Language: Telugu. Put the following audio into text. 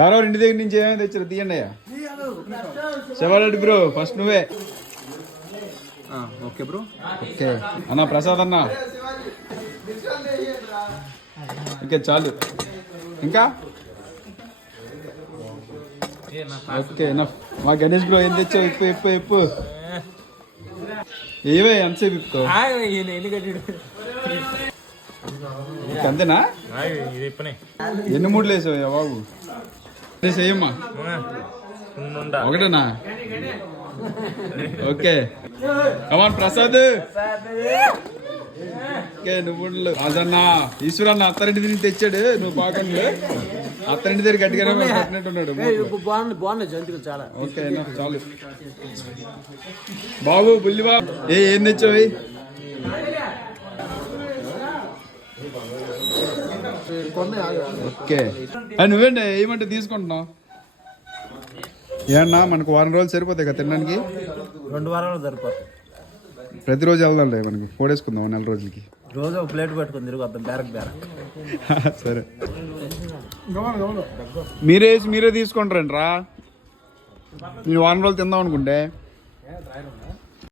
ఎవరో ఇంటి దగ్గర నుంచి ఏమైనా తెచ్చారు తీయండి అయ్యా. శివారెడ్డి బ్రో ఫస్ట్ నువ్వే. Okay bro. ఓకే అన్న ప్రసాద్ అన్న. ఓకే చాలు. ఇంకా ఓకే మా గణేష్ బ్రో ఏం తెచ్చావు? ఇప్పు ఇప్పు ఇప్పు. ఏవే ఎంతసేపు ఇప్పుతావు? అంతేనా? ఎన్ని మూడులు వేసావు బాబు? వేసేయమ్మా. ఒకటేనా? Okay come on Prasad. ఓకే నువ్వు రాజన్న ఈశ్వరన్న అత్తారింటి నుంచి తెచ్చాడు. నువ్వు బాగుంది అత్తారింటి దగ్గర గట్టిగానే పెట్టినట్టున్నాడు. ఓకే చాలు. బాబు బుల్లి బాబు ఏం తెచ్చావు? ఓకే నువ్వేండి ఏమంటే తీసుకుంటున్నావు? ఏమన్నా మనకు వారం రోజులు సరిపోతాయి కదా తినడానికి? 2 వారాలు సరిపోతాయి. ప్రతిరోజు వెళ్దాం మనకు పోడేసుకుందాం 4 రోజులకి. రోజు ఒక ప్లేట్ పెట్టుకుని తిరుగుద్దాం బేరక్. సరే మీరే తీసుకుంటారండి రా. నేను వారం రోజులు తిందాం అనుకుంటే.